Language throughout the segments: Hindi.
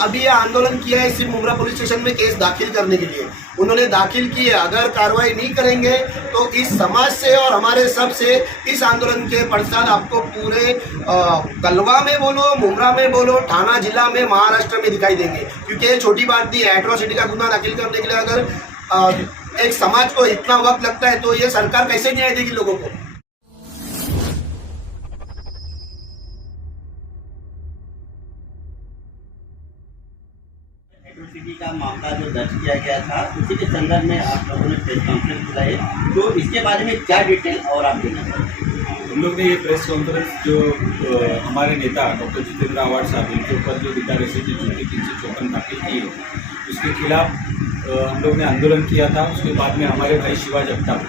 अभी ये आंदोलन किया है सिर्फ मुमरा पुलिस स्टेशन में केस दाखिल करने के लिए। उन्होंने दाखिल की है, अगर कार्रवाई नहीं करेंगे तो इस समाज से और हमारे सब से इस आंदोलन के पश्चात आपको पूरे कलवा में बोलो, मुमरा में बोलो, थाना जिला में, महाराष्ट्र में दिखाई देंगे। क्योंकि ये छोटी बात नहीं है, एट्रोसिटी का गुना दाखिल करने के लिए अगर एक समाज को इतना वक्त लगता है तो ये सरकार कैसे न्याय देगी लोगों को। एट्रोसिटी का मामला जो दर्ज किया गया था उसी के संदर्भ में आप लोगों ने प्रेस कॉन्फ्रेंस बुलाई, तो इसके बारे में क्या डिटेल और आप देना चाहते हैं? हम लोग ने ये प्रेस कॉन्फ्रेंस जो हमारे नेता डॉक्टर जितेंद्र आवाड साहब इनके ऊपर जो रिदा रशीद की झूठी 354 दाखिल की है उसके खिलाफ हम लोग ने आंदोलन किया था। उसके बाद में हमारे भाई शिवा जगताप,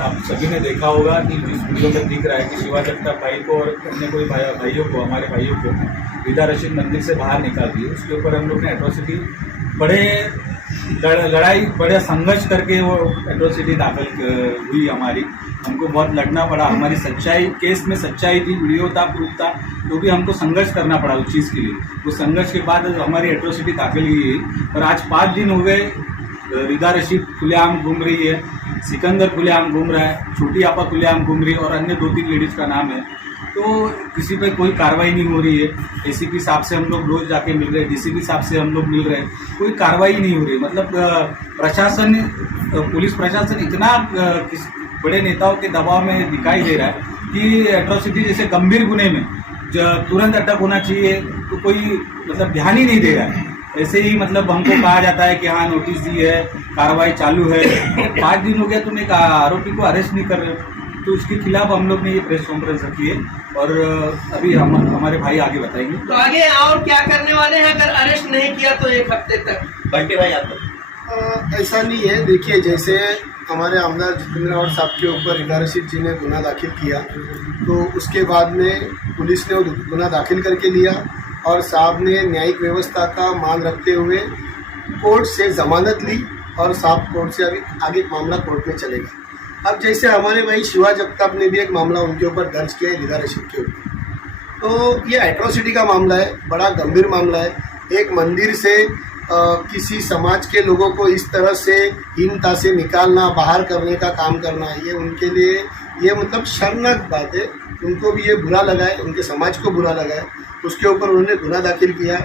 आप सभी ने देखा होगा कि जिस वीडियो में दिख रहा है कि शिवा जगताप भाई को और अन्य कोई भाइयों को, हमारे भाइयों को रिदा रशीद मंदिर से बाहर निकाल दिए। उसके ऊपर हम लोग ने एट्रोसिटी बड़े लड़ाई, बड़े संघर्ष करके वो एट्रोसिटी दाखिल हुई हमारी। हमको बहुत लड़ना पड़ा, हमारी सच्चाई, केस में सच्चाई थी, वीडियो था, प्रूफ था, तो भी हमको संघर्ष करना पड़ा उस चीज़ के लिए। उस संघर्ष के बाद हमारी एट्रोसिटी दाखिल हुई और आज 5 दिन हो गए रिदा रशीद खुलेआम घूम रही है, सिकंदर खुलेआम घूम रहा है, छोटी आपा खुलेआम घूम रही है और अन्य 2-3 लेडीज़ का नाम है। तो किसी पे कोई कार्रवाई नहीं हो रही है। एसीपी साहब से हम लोग रोज जाके मिल रहे हैं, डीसीपी साहब से हम लोग मिल रहे हैं, कोई कार्रवाई नहीं हो रही। मतलब प्रशासन, पुलिस प्रशासन इतना बड़े नेताओं के दबाव में दिखाई दे रहा है कि एट्रोसिटी जैसे गंभीर गुने में तुरंत अटक होना चाहिए तो कोई मतलब ध्यान ही नहीं दे रहा है। ऐसे ही मतलब हमको कहा जाता है कि हाँ नोटिस दी है, कार्रवाई चालू है, 5 दिन हो गया तुम एक आरोपी को अरेस्ट नहीं कर रहे हो। तो उसके खिलाफ हम लोग ने ये प्रेस कॉन्फ्रेंस रखी है और अभी हमारे भाई आगे बताएंगे। तो आगे और क्या करने वाले हैं अगर अरेस्ट नहीं किया तो 1 हफ्ते तक? बंटी भाई आप ऐसा नहीं है। देखिए, जैसे हमारे आमदार जितेंद्र आवाड साहब के ऊपर रिदा रशीद जी ने गुना दाखिल किया तो उसके बाद में पुलिस ने वो गुना दाखिल करके लिया और साहब ने न्यायिक व्यवस्था का मान रखते हुए कोर्ट से जमानत ली और साहब कोर्ट से अभी आगे मामला कोर्ट में चलेगा। अब जैसे हमारे भाई शिवा जगताप ने भी एक मामला उनके ऊपर दर्ज किया है रिदा रशीद के ऊपर, तो ये एट्रोसिटी का मामला है, बड़ा गंभीर मामला है। एक मंदिर से किसी समाज के लोगों को इस तरह से हीनता से निकालना, बाहर करने का काम करना, ये उनके लिए ये मतलब शर्मनाक बात है। उनको भी ये बुरा लगा है, उनके समाज को बुरा लगा है, उसके ऊपर उन्होंने गुना दाखिल किया।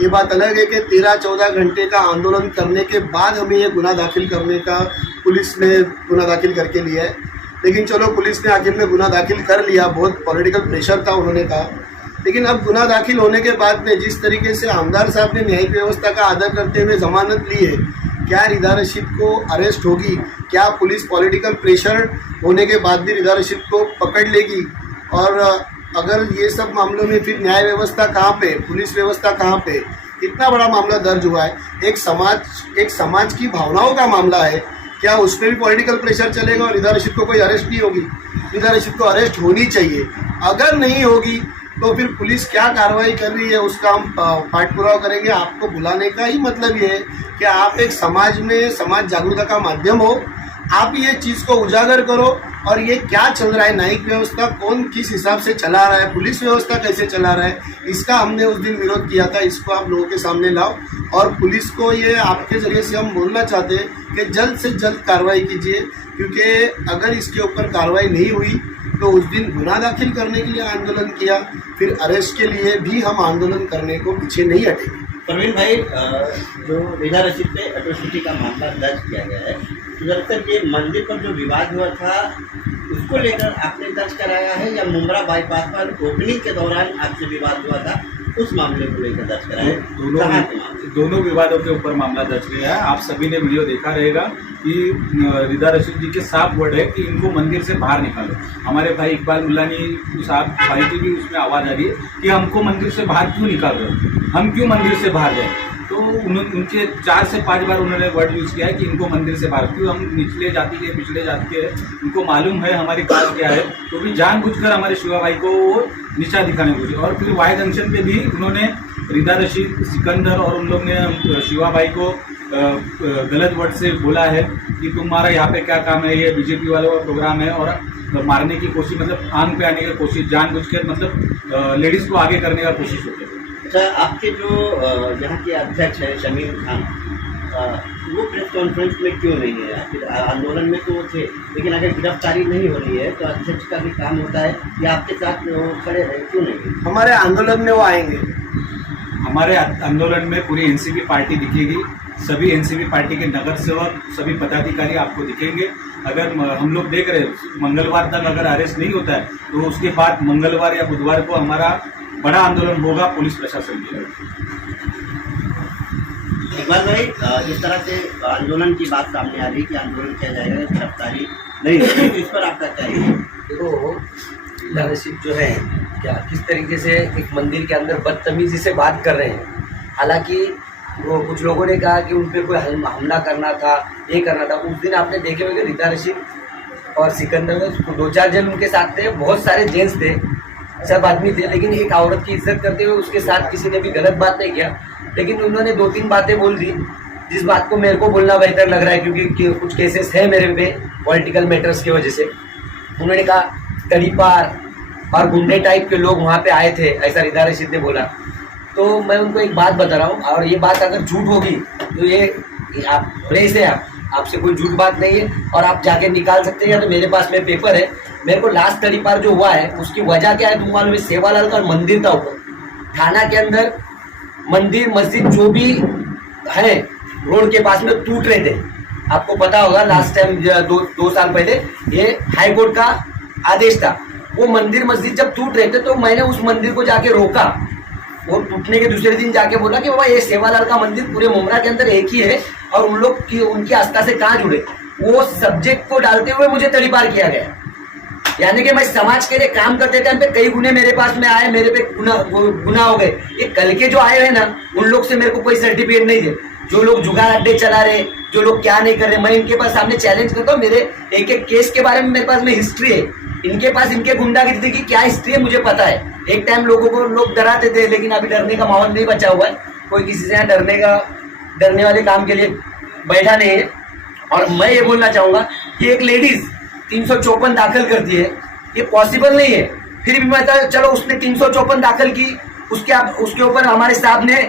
ये बात अलग है कि 13-14 घंटे का आंदोलन करने के बाद हमें ये गुना दाखिल करने का पुलिस ने गुना दाखिल करके लिया है। लेकिन चलो, पुलिस ने आखिर में गुना दाखिल कर लिया, बहुत पॉलिटिकल प्रेशर था उन्होंने कहा। लेकिन अब गुना दाखिल होने के बाद में जिस तरीके से आमदार साहब ने न्यायिक व्यवस्था का आदर करते हुए जमानत ली है, क्या रिदा रशीद को अरेस्ट होगी? क्या पुलिस पॉलिटिकल प्रेशर होने के बाद भी रिदा रशीद को पकड़ लेगी? और अगर ये सब मामलों में फिर न्याय व्यवस्था कहाँ पे, पुलिस व्यवस्था कहाँ पे? इतना बड़ा मामला दर्ज हुआ है, एक समाज की भावनाओं का मामला है, क्या उसमें भी पॉलिटिकल प्रेशर चलेगा और रिदा रशीद को कोई अरेस्ट नहीं होगी? रिदा रशीद को अरेस्ट होनी चाहिए। अगर नहीं होगी तो फिर पुलिस क्या कार्रवाई कर रही है उसका हम पाठ पुरावा करेंगे। आपको बुलाने का ही मतलब ये है कि आप एक समाज में समाज जागरूकता का माध्यम हो, आप ये चीज़ को उजागर करो और ये क्या चल रहा है, न्यायिक व्यवस्था कौन किस हिसाब से चला रहा है, पुलिस व्यवस्था कैसे चला रहा है, इसका हमने उस दिन विरोध किया था। इसको आप लोगों के सामने लाओ और पुलिस को ये आपके ज़रिए से हम बोलना चाहते हैं कि जल्द से जल्द कार्रवाई कीजिए, क्योंकि अगर इसके ऊपर कार्रवाई नहीं हुई तो उस दिन गुना दाखिल करने के लिए आंदोलन किया, फिर अरेस्ट के लिए भी हम आंदोलन करने को पीछे नहीं हटेंगे। प्रवीण भाई, जो रिदा रशीद पे एट्रोसिटी का मामला दर्ज किया गया है, तो दरअसल ये मंदिर पर जो विवाद हुआ था उसको लेकर आपने दर्ज कराया है या मुमरा बाईपास पर ओपनिंग के दौरान आपसे विवाद हुआ था उस मामले को लेकर दर्ज कराया है? दोनों विवादों के ऊपर मामला दर्ज किया है। आप सभी ने वीडियो देखा रहेगा कि रिदा रशीद जी के साफ वर्ड है कि इनको मंदिर से बाहर निकालो। हमारे भाई इकबाल मुल्लानी साहब भाई की भी उसमें आवाज़ आ रही है कि हमको मंदिर से बाहर क्यों निकाल रहे हो, हम क्यों मंदिर से बाहर जाए। तो उनके 4 से 5 बार उन्होंने वर्ड यूज़ किया है कि इनको मंदिर से बाहर, क्यों हम निचले जाति के पिछड़े जाति के, उनको मालूम है हमारी कास्ट क्या है, तो भी जानबूझकर हमारे शिवा भाई को वो नीचा दिखाने को। और फिर वाई जंक्शन पे भी उन्होंने रिदा रशीद, सिकंदर और उन लोग ने शिवा भाई को गलत वर्ड से बोला है कि तुम्हारा यहाँ पे क्या काम है, ये बीजेपी वालों का प्रोग्राम है, और मारने की कोशिश, मतलब आंग पे आने की कोशिश, जानबूझकर मतलब लेडीज़ को आगे करने का कोशिश होती है। अच्छा, आपके जो यहाँ के अध्यक्ष है शमीम खान, वो प्रेस कॉन्फ्रेंस में क्यों नहीं है? आखिर आंदोलन में तो वो थे, लेकिन अगर गिरफ्तारी नहीं हो रही है तो अध्यक्ष का भी काम होता है, या आपके साथ वो खड़े रहे, क्यों नहीं? हमारे आंदोलन में वो आएंगे। हमारे आंदोलन में पूरी एनसीपी पार्टी दिखेगी, सभी एनसीपी पार्टी के नगर सेवक, सभी पदाधिकारी आपको दिखेंगे। अगर हम लोग देख रहे हैं मंगलवार तक अगर अरेस्ट नहीं होता है तो उसके बाद मंगलवार या बुधवार को हमारा बड़ा आंदोलन होगा पुलिस प्रशासन की। इकबाल भाई, जिस तरह से आंदोलन की बात सामने आ रही कि आंदोलन किया जाएगा, गिरफ्तारी नहीं होगी, तो इस पर आपका क्या है? देखो, लीडरशिप जो है क्या किस तरीके से एक मंदिर के अंदर बदतमीजी से बात कर रहे हैं। हालांकि वो कुछ लोगों ने कहा कि उन पर कोई हमला करना था, ये करना था। उस दिन आपने देखे होंगे रीता रशीद और सिकंदर में 2-4 जन उनके साथ थे, बहुत सारे जेंट्स थे, सब आदमी थे, लेकिन एक औरत की इज्जत करते हुए उसके साथ किसी ने भी गलत बात नहीं किया। लेकिन उन्होंने 2-3 बातें बोल दी, जिस बात को मेरे को बोलना बेहतर लग रहा है, क्योंकि कुछ केसेस है मेरे पे पॉलिटिकल मैटर्स की वजह से। उन्होंने कहा तड़ीपार और गुंडे टाइप के लोग वहाँ पे आए थे, ऐसा रीता रशीद ने बोला। तो मैं उनको एक बात बता रहा हूँ, और ये बात अगर झूठ होगी तो ये आप प्रेस है, आपसे कोई झूठ बात नहीं है और आप जाके निकाल सकते हैं, या तो मेरे पास में पेपर है। मेरे को लास्ट तड़ीपार जो हुआ है उसकी वजह क्या है तुम मालूम है? सेवालाल का मंदिर था ऊपर थाना के अंदर, मंदिर मस्जिद जो भी है रोड के पास में टूट रहे थे। आपको पता होगा लास्ट टाइम 2 साल पहले ये हाई कोर्ट का आदेश था। वो मंदिर मस्जिद जब टूट रहे थे तो मैंने उस मंदिर को जाके रोका, और टूटने के दूसरे दिन जाके बोला कि बाबा ये सेवालाल का मंदिर पूरे मुमरा के अंदर एक ही है और उन लोग की उनकी आस्था से कहाँ जुड़े। वो सब्जेक्ट को डालते हुए मुझे तड़ीपार किया गया, यानी कि मैं समाज के लिए काम करते टाइम पे कई गुने मेरे पास में आए, मेरे पे गुना हो गए। ये कल के जो आए हैं ना, उन लोग से मेरे को कोई सर्टिफिकेट नहीं दे। जो लोग जुगाड़ अड्डे चला रहे, जो लोग क्या नहीं कर रहे, मैं इनके पास सामने चैलेंज करता हूँ। मेरे एक एक केस के बारे में मेरे पास में हिस्ट्री है, इनके पास इनके गुंडागिर्दी की क्या हिस्ट्री है मुझे पता है। एक टाइम लोगों को लोग डराते थे, लेकिन अभी डरने का माहौल नहीं बचा हुआ है, कोई किसी से यहाँ डरने वाले काम के लिए बैठा नहीं है। और मैं ये बोलना चाहूँगा कि एक लेडीज 354 दाखिल करती है, ये पॉसिबल नहीं है। फिर भी मैं चलो उसने 354 दाखिल की, उसके ऊपर हमारे साहब ने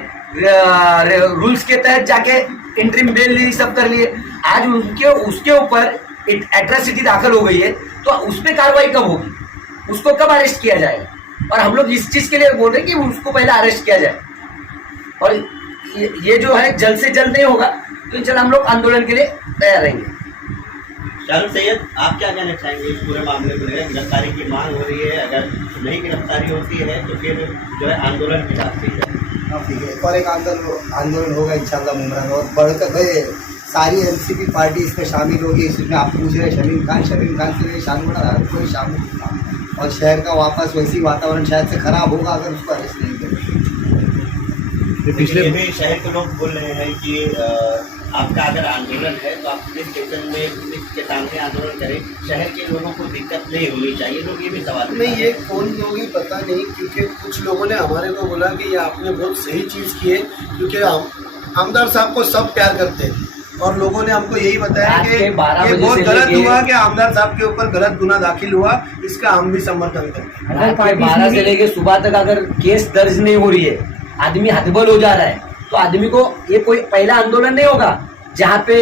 रूल्स के तहत जाके इंटरिम बेल ली, सब कर लिए। आज उसके ऊपर एट्रॉसिटी दाखिल हो गई है, तो उस पर कार्रवाई कब होगी? उसको कब अरेस्ट किया जाएगा? और हम लोग इस चीज के लिए बोल रहे हैं कि उसको पहले अरेस्ट किया जाए, और ये जो है जल्द से जल्द नहीं होगा तो चल हम लोग आंदोलन के लिए तैयार रहेंगे। शाहरुख सैयद, आप क्या कहना चाहेंगे इस पूरे मामले को लेकर? गिरफ्तारी की मांग हो रही है, अगर नहीं गिरफ्तारी होती है तो फिर जो है आंदोलन की बात ठीक है। और एक आंदोलन होगा इंशाल्लाह मुमरा में, और बढ़कर सारी एनसीपी पार्टी इसमें शामिल होगी। इसमें आप पूछ रहे शमीम खान से शामिल होना, हर कोई शामिल होगा, और शहर का वापस वैसी वातावरण शायद से खराब होगा अगर उसको अरेस्ट नहीं करें। पिछले भी शहर के लोग बोल रहे हैं कि आपका अगर आंदोलन है तो आप पुलिस स्टेशन में पुलिस के सामने आंदोलन करें, शहर के लोगों को दिक्कत नहीं होनी चाहिए। लोग ये भी सवाल नहीं, ये कौन लोग ही पता नहीं, क्योंकि कुछ लोगों ने हमारे को बोला कि ये आपने बहुत सही चीज़ की है, क्योंकि आमदार साहब को सब प्यार करते हैं, और लोगों ने हमको यही बताया कि ये बहुत गलत हुआ कि आमदार साहब के ऊपर गलत गुना दाखिल हुआ, इसका हम भी समर्थन करते हैं। रात के 12 से लेके सुबह तक अगर केस दर्ज नहीं हो रही है, आदमी हतबल हो जा रहा है, तो आदमी को ये कोई पहला आंदोलन नहीं होगा जहाँ पे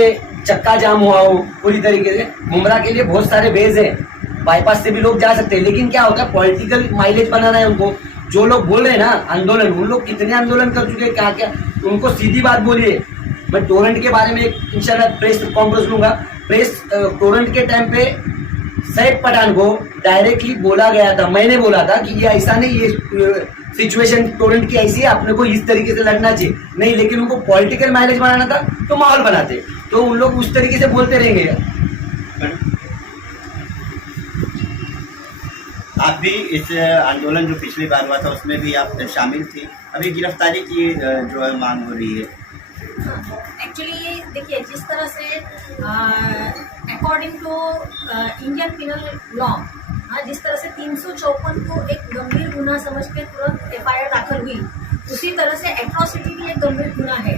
चक्का जाम हुआ हो पूरी तरीके से। मुमरा के लिए बहुत सारे बेज हैं, बाईपास से भी लोग जा सकते हैं, लेकिन क्या होता है पॉलिटिकल माइलेज बनाना है उनको। जो लोग बोल रहे हैं ना आंदोलन, उन लोग कितने आंदोलन कर चुके हैं, क्या क्या, उनको सीधी बात बोलिए। मैं टोरेंट के बारे में इंशाल्लाह प्रेस कॉन्फ्रेंस लूंगा। टोरेंट के टाइम पे सैफ पठान को डायरेक्टली बोला गया था, मैंने बोला था कि ये ऐसा नहीं, ये सिचुएशन टोरेंट की ऐसी है, अपने को इस तरीके से लड़ना चाहिए नहीं, लेकिन उनको पॉलिटिकल माइलेज बनाना था तो माहौल बनाते, तो उन लोग उस तरीके से बोलते रहेंगे। आप भी इस आंदोलन जो पिछली बार हुआ था उसमें भी आप शामिल थी, अभी गिरफ्तारी की जो है मांग हो रही है। एक्चुअली ये देखिए, जिस तरह से according to Indian penal law, जिस तरह से 354 को एक गंभीर गुना समझ के तुरंत FIR दाखिल हुई, उसी तरह से एट्रॉसिटी भी एक गंभीर गुना है।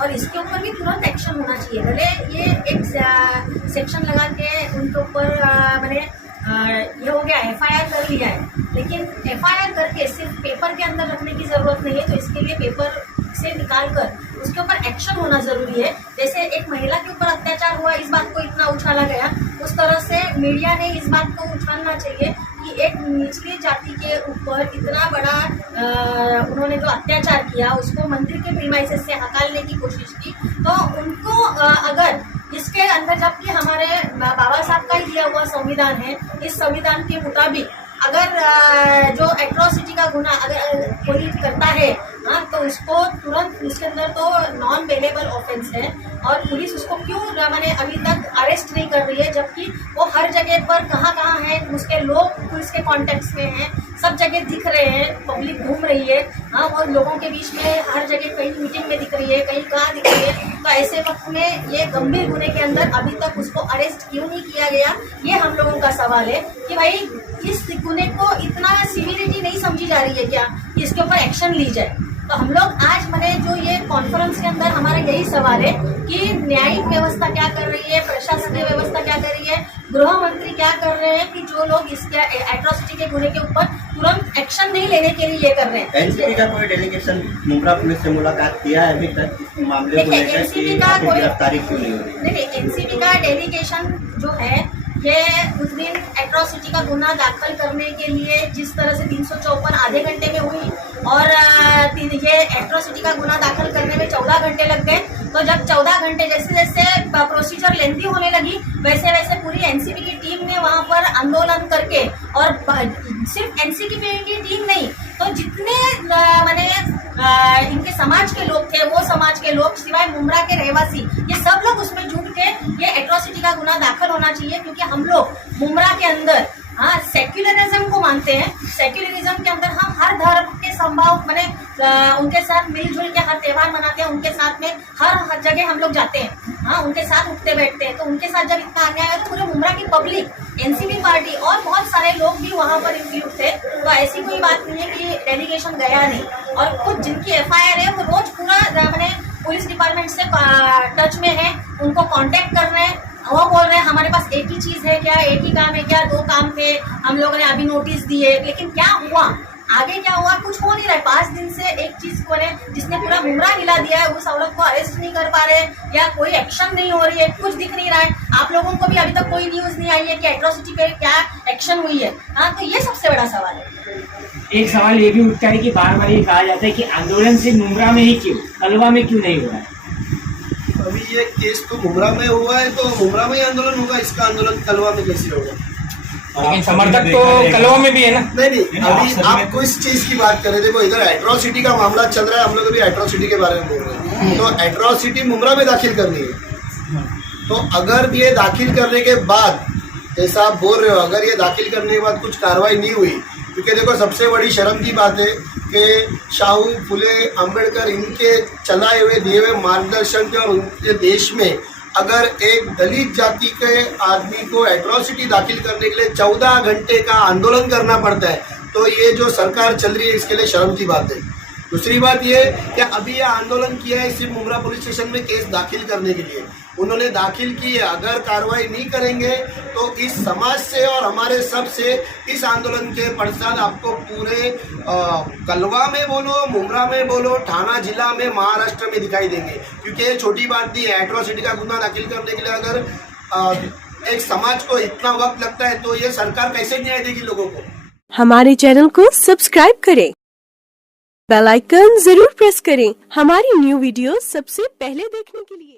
और इसके ऊपर भी तुरंत एक्शन होना चाहिए। भले ये एक सेक्शन लगा के उनके ऊपर मैंने ये हो गया, FIR कर लिया है, लेकिन FIR करके सिर्फ पेपर के अंदर रखने की ज़रूरत नहीं है। तो इसके लिए पेपर से निकाल कर उसके ऊपर एक्शन होना ज़रूरी है। जैसे एक महिला के ऊपर अत्याचार हुआ, इस बात को इतना उछाला गया, उस तरह से मीडिया ने इस बात को उछालना चाहिए कि एक निचली जाति के ऊपर इतना बड़ा उन्होंने जो अत्याचार किया, उसको मंदिर के प्रीमाइसेस से हटाने की कोशिश की। तो उनको अगर इसके अंदर, जबकि हमारे बाबा साहब का ही दिया हुआ संविधान है, इस संविधान के मुताबिक अगर जो एट्रोसिटी का गुना अगर कोई करता है, हाँ, तो उसको तुरंत उसके अंदर तो नॉन बेलेबल ऑफेंस है। और पुलिस उसको क्यों मैंने अभी तक अरेस्ट नहीं कर रही है, जबकि वो हर जगह पर कहाँ है, उसके लोग पुलिस के कॉन्टेक्ट में हैं, सब जगह दिख रहे हैं, पब्लिक घूम रही है, हाँ, और लोगों के बीच में हर जगह कहीं मीटिंग में दिख रही है, कहीं कहाँ दिख रही है। तो ऐसे वक्त में ये गंभीर गुने के अंदर अभी तक उसको अरेस्ट क्यों नहीं किया गया, ये हम लोगों का सवाल है कि भाई इस गुने को इतना सिविलिटी नहीं समझी जा रही है क्या, इसके ऊपर एक्शन ली जाए। तो हम लोग आज मैंने जो ये कॉन्फ्रेंस के अंदर हमारा यही सवाल है कि न्यायिक व्यवस्था क्या कर रही है, प्रशासकीय व्यवस्था क्या कर रही है, गृह मंत्री क्या कर रहे हैं कि जो लोग इसके एट्रोसिटी के गुने के ऊपर तुरंत एक्शन नहीं लेने के लिए ये कर रहे हैं। एनसीबी का कोई डेलीगेशन मुंब्रा पुलिस से मुलाकात किया है अभी तक इस मामले को लेकर कि गिरफ्तारी क्यों नहीं हो रही? देखिए, एनसीबी का डेलीगेशन जो है, ये उस दिन एट्रोसिटी का गुना दाखिल करने के लिए जिस तरह से 354 आधे घंटे में हुई और ये एट्रोसिटी का गुना दाखिल करने में 14 घंटे लग गए। तो जब 14 घंटे जैसे जैसे प्रोसीजर लेंथी होने लगी, वैसे वैसे पूरी एनसीबी की टीम ने वहां पर आंदोलन करके, और सिर्फ एनसीबी की टीम नहीं, तो जितने मैंने इनके समाज के लोग थे, वो समाज के लोग सिवाय मुंब्रा के रहवासी, ये सब लोग उसमें जुट के ये एट्रोसिटी का गुना दाखिल होना चाहिए। क्योंकि हम लोग मुंब्रा के अंदर, हाँ, सेक्युलरिज्म को मानते हैं। सेक्युलरिज्म के अंदर हम हर धर्म के संभाव मैंने उनके साथ मिलजुल के हर त्यौहार मनाते हैं, उनके साथ में हर जगह हम लोग जाते हैं, हाँ, उनके साथ उठते बैठते हैं। तो उनके साथ जब इतना अन्याय है तो पूरे मुंब्रा की पब्लिक, एनसीबी पार्टी और बहुत सारे लोग भी वहाँ पर इंक्लूड थे। तो ऐसी कोई बात नहीं है कि डेलीगेशन गया नहीं। और खुद जिनकी FIR है वो रोज पूरा मैंने पुलिस डिपार्टमेंट से टच में है, उनको कांटेक्ट कर रहे हैं। वो बोल रहे हैं हमारे पास एक ही चीज है क्या, एक ही काम है क्या, 2 काम थे, हम लोगों ने अभी नोटिस दिए, लेकिन क्या हुआ, आगे क्या हुआ, कुछ हो नहीं रहा है। 5 दिन से एक चीज को जिसने पूरा मुंब्रा हिला दिया है, उस औरत को अरेस्ट नहीं कर पा रहे, या कोई एक्शन नहीं हो रही है, कुछ दिख नहीं रहा है। आप लोगों को भी अभी तक कोई न्यूज नहीं आई है कि एट्रोसिटी पे क्या एक्शन हुई है। हाँ, तो ये सबसे बड़ा सवाल है। एक सवाल ये भी उठता है कि बार बार ये कहा जाता है कि आंदोलन से मुंब्रा में ही क्यों, कलवा में क्यों नहीं हो रहा है? अभी ये केस तो मुंब्रा में हुआ है, तो मुंब्रा में ही आंदोलन होगा, इसका आंदोलन कलवा में कैसे होगा? लेकिन समर्थक तो कलवा में भी है ना। नहीं, अभी आप किस चीज की बात कर रहे थे? देखो, इधर एट्रोसिटी का मामला चल रहा है, हम लोग अभी एट्रोसिटी के बारे में बोल रहे हैं। तो एट्रोसिटी मुंब्रा में दाखिल करनी है। तो अगर ये दाखिल करने के बाद, जैसा आप बोल रहे हो, अगर ये दाखिल करने के बाद कुछ कार्रवाई नहीं हुई, क्योंकि देखो सबसे बड़ी शर्म की बात है कि शाहू फुले अम्बेडकर इनके चलाए हुए दिए हुए मार्गदर्शन के और उनके देश में अगर एक दलित जाति के आदमी को एट्रोसिटी दाखिल करने के लिए 14 घंटे का आंदोलन करना पड़ता है, तो ये जो सरकार चल रही है इसके लिए शर्म की बात है। दूसरी बात ये कि अभी ये आंदोलन किया है सिर्फ मुंब्रा पुलिस स्टेशन में केस दाखिल करने के लिए, उन्होंने दाखिल की है। अगर कार्रवाई नहीं करेंगे तो इस समाज से और हमारे सब से इस आंदोलन के पश्चात आपको पूरे कलवा में बोलो, मुंब्रा में बोलो, ठाना जिला में, महाराष्ट्र में दिखाई देंगे। क्योंकि ये छोटी बात नहीं है, एट्रोसिटी का गुना दाखिल करने के लिए अगर एक समाज को इतना वक्त लगता है तो ये सरकार कैसे न्याय देगी लोगों को? हमारे चैनल को सब्सक्राइब करें, बेल आइकन जरूर प्रेस करें हमारी न्यू वीडियो सबसे पहले देखने के लिए।